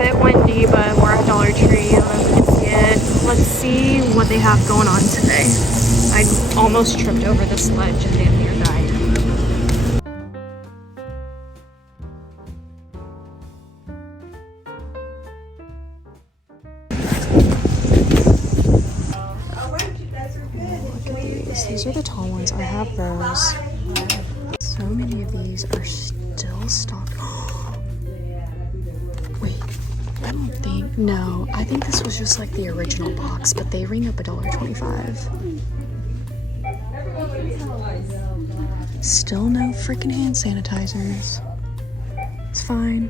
bit windy, but we're at Dollar Tree. I don't know if you can see it. Let's see what they have going on today. I almost tripped over this ledge and damn near died. These are the tall ones. I have those. So many of these are still stocked. Wait, I don't think. No, I think this was just like the original box, but they ring up $1.25. Still no freaking hand sanitizers. It's fine.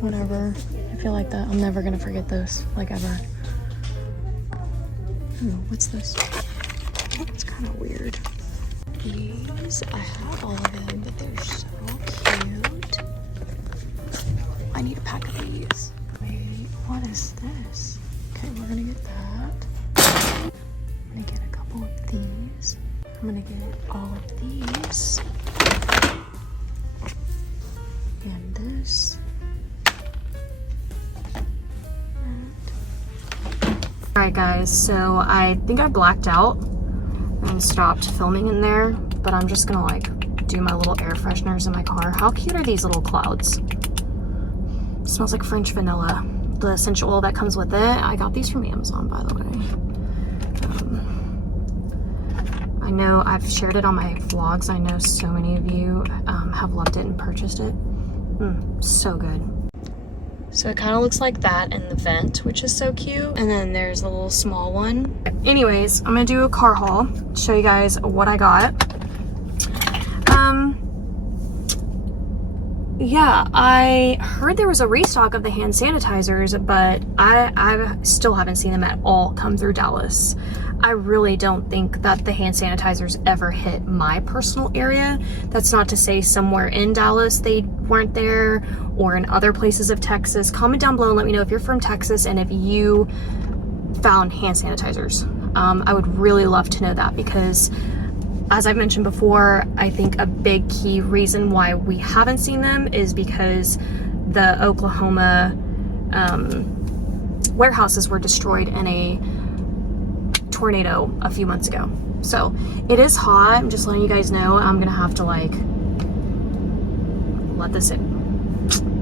Whatever. I feel like that. I'm never gonna forget this, like ever. Oh, what's this? It's kind of weird. These, I have all of them, but they're so cute. I need a pack of these. Wait, what is this? Okay, we're gonna get that. I'm gonna get a couple of these. I'm gonna get all of these. And this. Alright guys, so I think I blacked out and stopped filming in there, but I'm just gonna like do my little air fresheners in my car. How cute are these little clouds? It smells like French vanilla. The essential oil that comes with it. I got these from Amazon, by the way. I know I've shared it on my vlogs. I know so many of you have loved it and purchased it. So good. So it kind of looks like that in the vent, which is so cute. And then there's a little small one. Anyways, I'm gonna do a car haul, show you guys what I got. Yeah, I heard there was a restock of the hand sanitizers, but I still haven't seen them at all come through Dallas. I really don't think that the hand sanitizers ever hit my personal area. That's not to say somewhere in Dallas they weren't there, or in other places of Texas. Comment down below and let me know if you're from Texas and if you found hand sanitizers. I would really love to know that, because as I've mentioned before, I think a big key reason why we haven't seen them is because the Oklahoma warehouses were destroyed in a tornado a few months ago. So it is hot. I'm just letting you guys know. I'm gonna have to like let this in.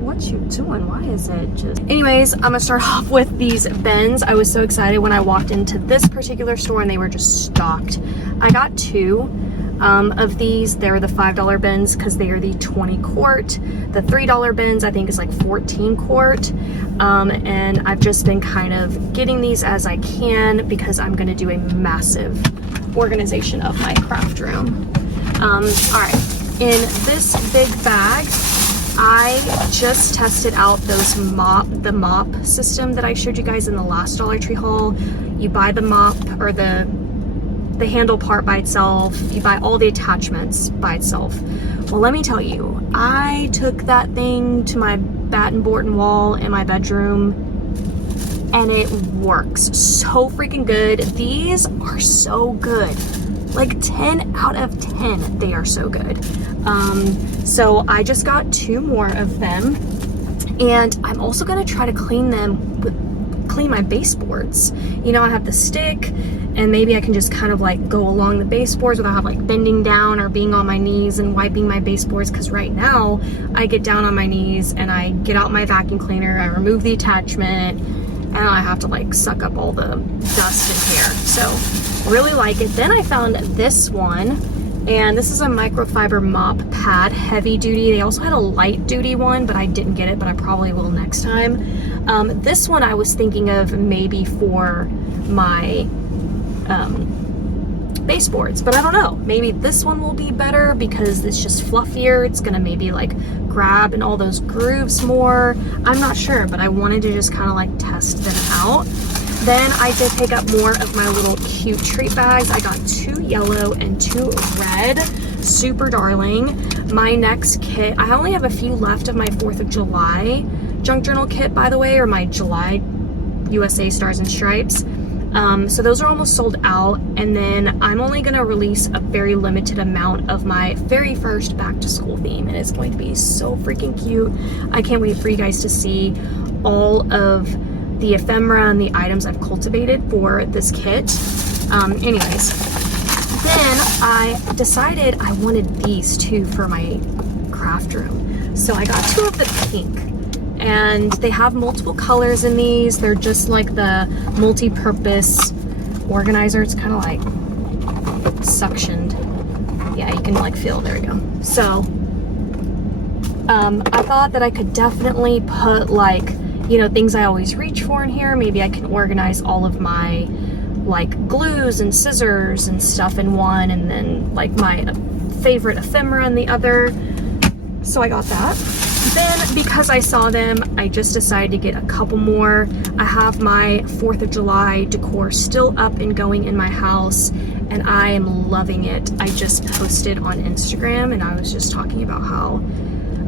What you doing? Why is it just... Anyways, I'm gonna start off with these bins. I was so excited when I walked into this particular store and they were just stocked. I got two of these. They're the $5 bins because they are the 20 quart. The $3 bins I think is like 14 quart. And I've just been kind of getting these as I can because I'm gonna do a massive organization of my craft room. All right, in this big bag, I just tested out the mop system that I showed you guys in the last Dollar Tree haul. You buy the mop or the handle part by itself. You buy all the attachments by itself. Well, let me tell you, I took that thing to my batten borton wall in my bedroom and it works so freaking good. These are so good. Like 10 out of 10, they are so good. So I just got two more of them, and I'm also gonna try to clean my baseboards. You know, I have the stick, and maybe I can just kind of like go along the baseboards without like bending down or being on my knees and wiping my baseboards, because right now I get down on my knees and I get out my vacuum cleaner, I remove the attachment, and I have to like suck up all the dust and hair. So really like it. Then I found this one, and this is a microfiber mop pad, heavy duty. They also had a light duty one, but I didn't get it, but I probably will next time. This one I was thinking of maybe for my baseboards, but I don't know. Maybe this one will be better because it's just fluffier. It's gonna maybe like grab in all those grooves more. I'm not sure, but I wanted to just kind of like test them out. Then I did pick up more of my little cute treat bags. I got 2 yellow and 2 red, super darling. My next kit, I only have a few left of my 4th of July junk journal kit, by the way, or my July USA Stars and Stripes. So those are almost sold out, and then I'm only gonna release a very limited amount of my very first back to school theme, and it's going to be so freaking cute. I can't wait for you guys to see all of the ephemera and the items I've cultivated for this kit. Anyways, then I decided I wanted these two for my craft room. So I got two of the pink, and they have multiple colors in these. They're just like the multi-purpose organizer. It's kind of like suctioned. Yeah, you can like feel, there we go. So I thought that I could definitely put like, you know, things I always reach for in here. Maybe I can organize all of my like glues and scissors and stuff in one, and then like my favorite ephemera in the other. So I got that. Then because I saw them, I just decided to get a couple more. I have my 4th of July decor still up and going in my house, and I am loving it. I just posted on Instagram and I was just talking about how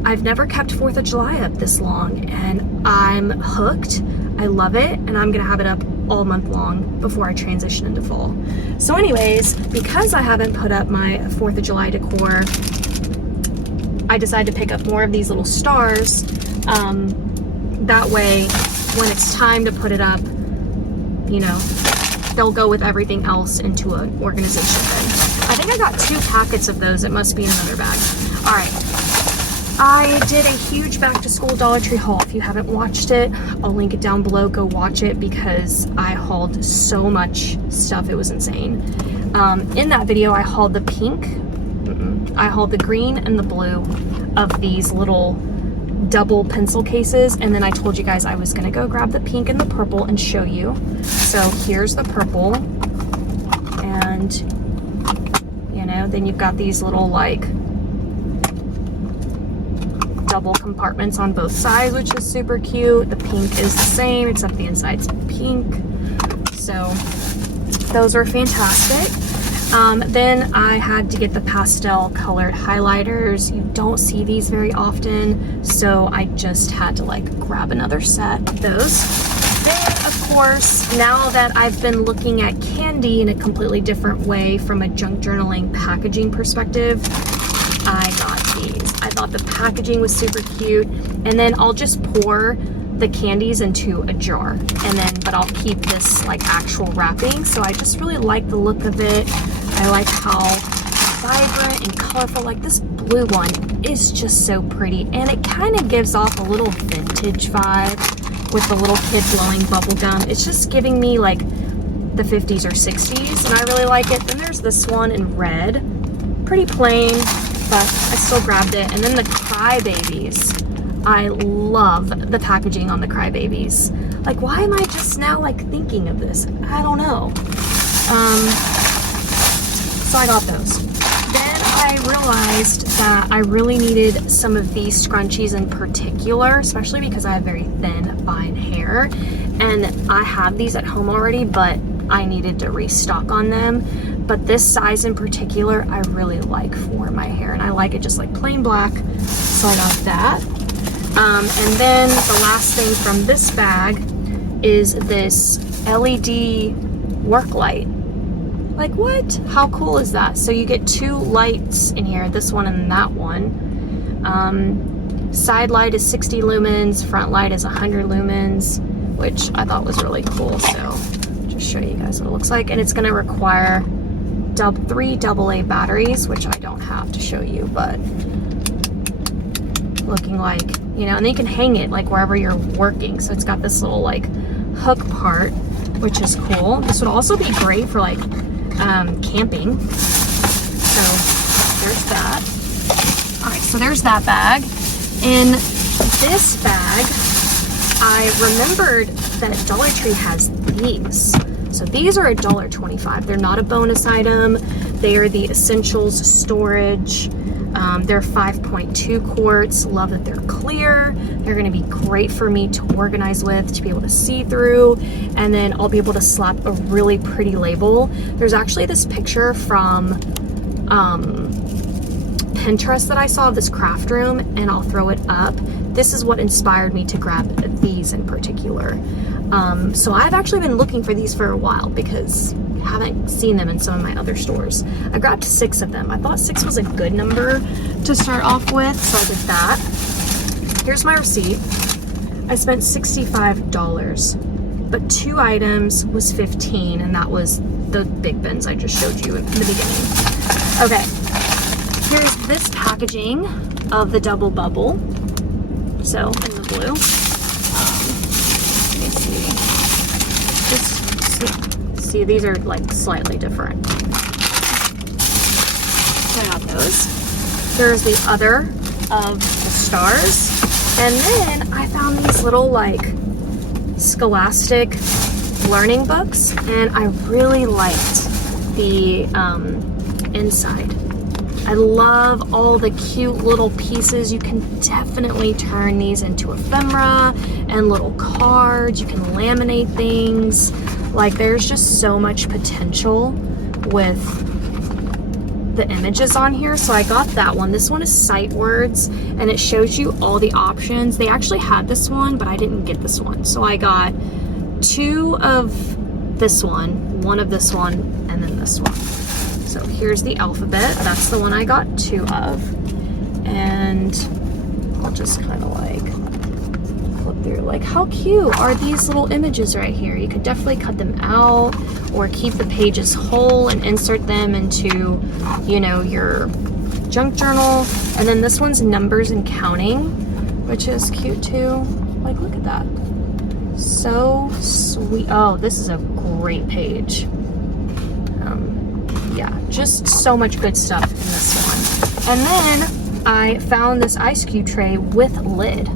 I've never kept 4th of July up this long, and I'm hooked. I love it, and I'm gonna have it up all month long before I transition into fall. So anyways, because I haven't put up my 4th of July decor, I decided to pick up more of these little stars. That way, when it's time to put it up, you know, they'll go with everything else into an organization bin. I think I got 2 packets of those. It must be in another bag. All right. I did a huge back to school Dollar Tree haul. If you haven't watched it, I'll link it down below. Go watch it because I hauled so much stuff. It was insane. In that video, I hauled the pink, I hauled the green and the blue of these little double pencil cases. And then I told you guys I was gonna go grab the pink and the purple and show you. So here's the purple. And, you know, then you've got these little like double compartments on both sides, which is super cute. The pink is the same, except the inside's pink. So those are fantastic. Then I had to get the pastel colored highlighters. You don't see these very often, so I just had to like grab another set of those. Then, of course, now that I've been looking at candy in a completely different way from a junk journaling packaging perspective, I got these. I thought the packaging was super cute, and then I'll just pour the candies into a jar, and then but I'll keep this like actual wrapping. So I just really like the look of it. I like how vibrant and colorful, like this blue one is just so pretty, and it kind of gives off a little vintage vibe with the little kid blowing bubble gum. It's just giving me like the 50s or 60s, and I really like it. Then there's this one in red, pretty plain, but I still grabbed it. And then the Crybabies. I love the packaging on the Crybabies. Like, why am I just now like thinking of this? I don't know. So I got those. Then I realized that I really needed some of these scrunchies in particular, especially because I have very thin, fine hair. And I have these at home already, but I needed to restock on them. But this size in particular, I really like for my hair, and I like it just like plain black, so I got that. And then the last thing from this bag is this LED work light. Like, what? How cool is that? So you get 2 lights in here, this one and that one. Side light is 60 lumens, front light is 100 lumens, which I thought was really cool. So just show you guys what it looks like. And it's gonna require 3 AA batteries, which I don't have to show you, but looking like, you know, and then you can hang it like wherever you're working. So it's got this little like hook part, which is cool. This would also be great for like camping. So there's that. All right, so there's that bag. In this bag, I remembered that Dollar Tree has these. So these are $1.25. They're not a bonus item. They are the Essentials storage. They're 5.2 quarts. Love that they're clear. They're gonna be great for me to organize with, to be able to see through, and then I'll be able to slap a really pretty label. There's actually this picture from Pinterest that I saw of this craft room, and I'll throw it up. This is what inspired me to grab these in particular. So I've actually been looking for these for a while because I haven't seen them in some of my other stores. I grabbed 6 of them. I thought 6 was a good number to start off with, so I did that. Here's my receipt. I spent $65, but 2 items was $15, and that was the big bins I just showed you in the beginning. Okay, here's this packaging of the double bubble. So, in the blue. Let me see. See, these are like slightly different. So I got those. There's the other of the stars. And then I found these little like scholastic learning books, and I really liked the inside. I love all the cute little pieces. You can definitely turn these into ephemera and little cards. You can laminate things. Like, there's just so much potential with the images on here. So I got that one. This one is Sight Words, and it shows you all the options. They actually had this one, but I didn't get this one. So I got 2 of this one of this one, and then this one. So here's the alphabet. That's the one I got 2 of. And I'll just kind of like flip through. Like, how cute are these little images right here? You could definitely cut them out or keep the pages whole and insert them into, you know, your junk journal. And then this one's numbers and counting, which is cute too. Like, look at that. So sweet. Oh, this is a great page. Yeah, just so much good stuff in this one. And then I found this ice cube tray with lid.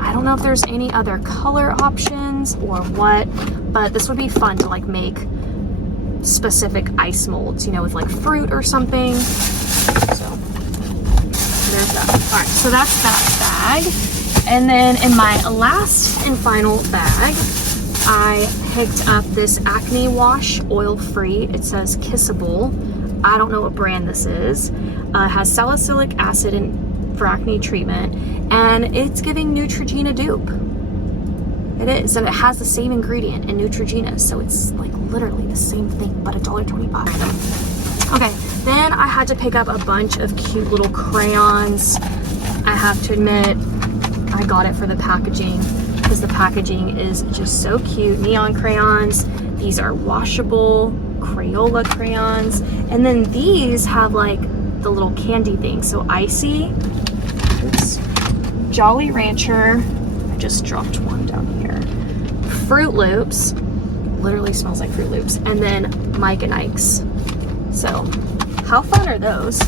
I don't know if there's any other color options or what, but this would be fun to like make specific ice molds, you know, with like fruit or something. So there's that. All right, so that's that bag. And then in my last and final bag, I picked up this acne wash, oil-free. It says Kissable. I don't know what brand this is. It has salicylic acid for acne treatment, and it's giving Neutrogena dupe. It is, and it has the same ingredient in Neutrogena, so it's like literally the same thing, but $1.25. Okay, then I had to pick up a bunch of cute little crayons. I have to admit, I got it for the packaging, because the packaging is just so cute. Neon crayons. These are washable Crayola crayons. And then these have like the little candy thing. So icy. Oops. Jolly Rancher. I just dropped one down here. Fruit Loops. Literally smells like Fruit Loops. And then Mike and Ike's. So how fun are those?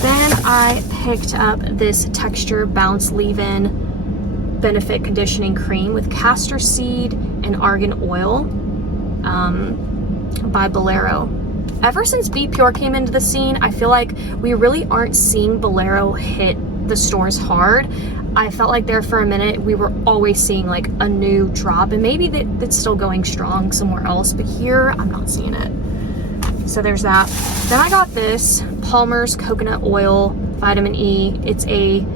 Then I picked up this Texture Bounce Leave-In Benefit Conditioning Cream with castor seed and argan oil by Bolero. Ever since Be Pure came into the scene, I feel like we really aren't seeing Bolero hit the stores hard. I felt like there for a minute we were always seeing like a new drop, and maybe that's still going strong somewhere else, but here I'm not seeing it. So there's that. Then I got this Palmer's Coconut Oil Vitamin E. It's a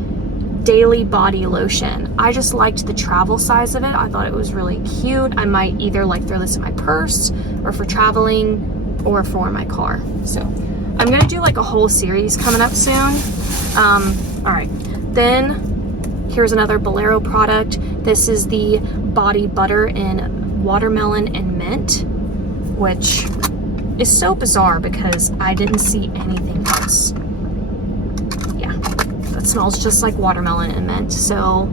daily body lotion. I just liked the travel size of it. I thought it was really cute. I might either like throw this in my purse or for traveling or for my car. So I'm gonna do like a whole series coming up soon. All right, then here's another Bolero product. This is the body butter in watermelon and mint, which is so bizarre because I didn't see anything else. Yeah, that smells just like watermelon and mint, so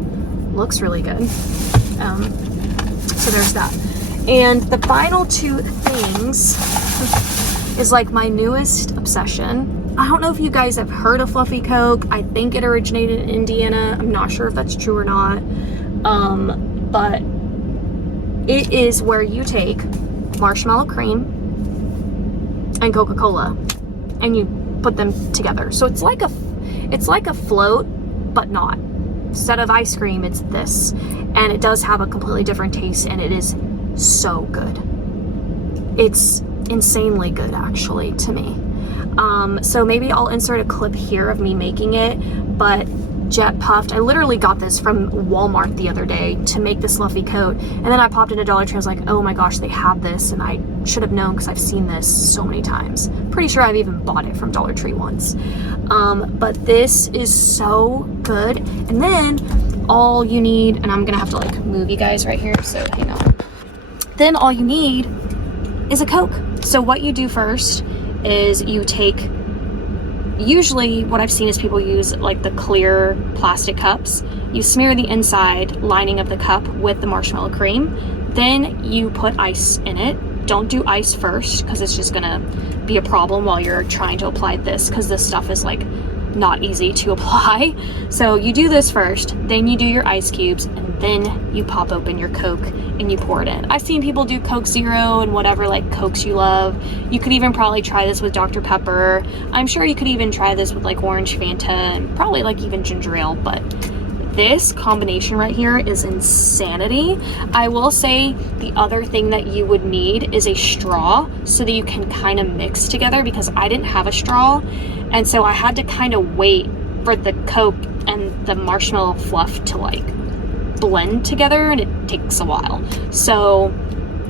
looks really good. So there's that. And the final 2 things is like my newest obsession. I don't know if you guys have heard of Fluffy Coke. I think it originated in Indiana. I'm not sure if that's true or not. But it is where you take marshmallow cream and Coca-Cola and you put them together. So it's like a float, but not. Instead of ice cream, it's this. And it does have a completely different taste, and it is so good. It's insanely good, actually, to me. So maybe I'll insert a clip here of me making it, but jet puffed. I literally got this from Walmart the other day to make this fluffy coat, and then I popped into Dollar Tree. I was like, oh my gosh, they have this, and I should have known because I've seen this so many times. Pretty sure I've even bought it from Dollar Tree once. But this is so good. And then all you need, and I'm gonna have to like move you guys right here, so hang on. Then all you need is a Coke. So what you do first is you take, usually what I've seen is people use like the clear plastic cups. You smear the inside lining of the cup with the marshmallow cream. Then you put ice in it. Don't do ice first because it's just gonna be a problem while you're trying to apply this, because this stuff is like not easy to apply. So you do this first, then you do your ice cubes, and then you pop open your Coke and you pour it in. I've seen people do Coke Zero and whatever like Cokes you love. You could even probably try this with Dr. Pepper. I'm sure you could even try this with like orange Fanta and probably like even ginger ale, but this combination right here is insanity. I will say the other thing that you would need is a straw so that you can kind of mix together, because I didn't have a straw, and so I had to kind of wait for the Coke and the marshmallow fluff to like blend together, and it takes a while. So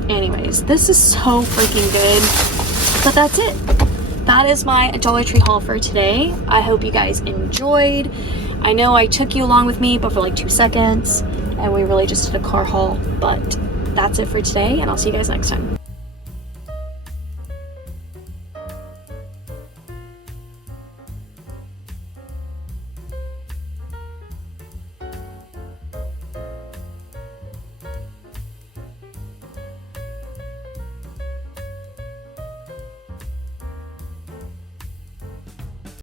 anyways, this is so freaking good. But that's it. That is my Dollar Tree haul for today. I hope you guys enjoyed. I know I took you along with me, but for like 2 seconds, and we really just did a car haul. But that's it for today, and I'll see you guys next time.